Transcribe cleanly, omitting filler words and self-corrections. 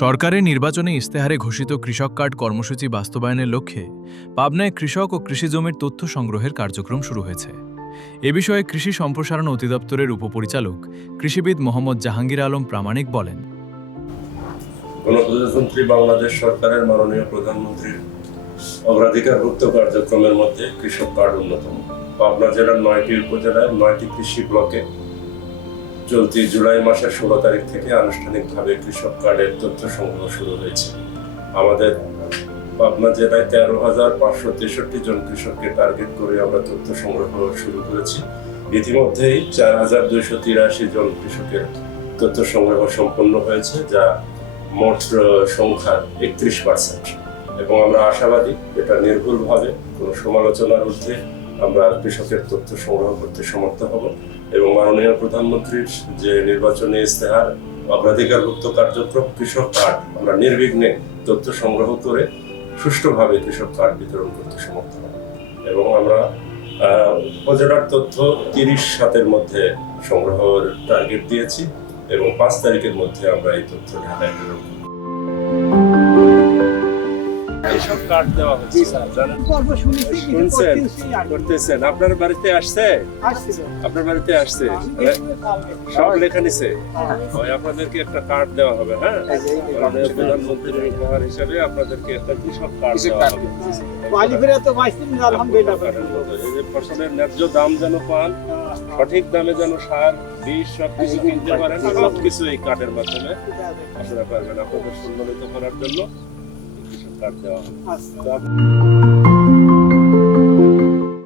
সরকারের নির্বাচনী ইশতেহারে ঘোষিত কৃষক কার্ড কর্মসূচি বাস্তবায়নের লক্ষ্যে পাবনায় কৃষক ও কৃষি জমির তথ্য সংগ্রহের কার্যক্রম শুরু হয়েছে। এ বিষয়ে কৃষি সম্প্রসারণ অধিদপ্তরের উপপরিচালক কৃষিবিদ মোহাম্মদ জাহাঙ্গীর আলম প্রামাণিক বলেন, গণপ্রজাতন্ত্রী বাংলাদেশ সরকারের মাননীয় প্রধানমন্ত্রীর অগ্রাধিকারভুক্ত কার্যক্রমের মধ্যে কৃষক কার্ড অন্যতম। পাবনা জেলার 9টি উপজেলায় 9টি কৃষি ব্লকে চলতি জুলাই মাসের 16 তারিখ থেকে আনুষ্ঠানিকভাবে কৃষক কার্ডের তথ্য সংগ্রহ শুরু হয়েছে। আমাদের পাবনা জেলায় 13,563 জন কৃষককে টার্গেট করে আমরা তথ্য সংগ্রহ শুরু করেছি। ইতিমধ্যেই 4,283 জন কৃষকের তথ্য সংগ্রহ সম্পন্ন হয়েছে, যা মোট সংখ্যার 31%। এবং আমরা আশাবাদী এটা নির্ভুলভাবে কোনো সমালোচনার ঊর্ধ্বে আমরা কৃষকের তথ্য সংগ্রহ করতে সমর্থ হব এবং মাননীয় প্রধানমন্ত্রীর যে নির্বাচনী ইশতেহার অগ্রাধিকারভুক্ত কার্যক্রম কৃষক কার্ড আমরা নির্বিঘ্নে তথ্য সংগ্রহ করে সুষ্ঠুভাবে কৃষক কার্ড বিতরণ করতে সমর্থ হব। এবং আমরা উপজেলার তথ্য 30/7 মধ্যে সংগ্রহের টার্গেট দিয়েছি এবং 5 তারিখের মধ্যে আমরা এই তথ্য ঢাকায় প্রেরণ করব। কৃষক কার্ড দেওয়া হচ্ছে, জানেন? করতেছেন আপনার বাড়িতে আসছে? আপনার বাড়িতে আসছে, সব লেখা নিছে। আপনাদেরকে একটা কার্ড দেওয়া হবে। হ্যাঁ, আমাদের প্রধানমন্ত্রীর উপহার হিসেবে আপনাদেরকে একটা কৃষক কার্ড দেওয়া হবে। ফসলের ন্যায্য দাম যেন পান, সঠিক দামে যেন সার বীজ সবকিছু কিনতে পারেন, সবকিছু এই কার্ডের মাধ্যমে আপনারা পারবেন। আপনাদের সম্মানিত করার জন্য কার্ড দেওয়া হবে।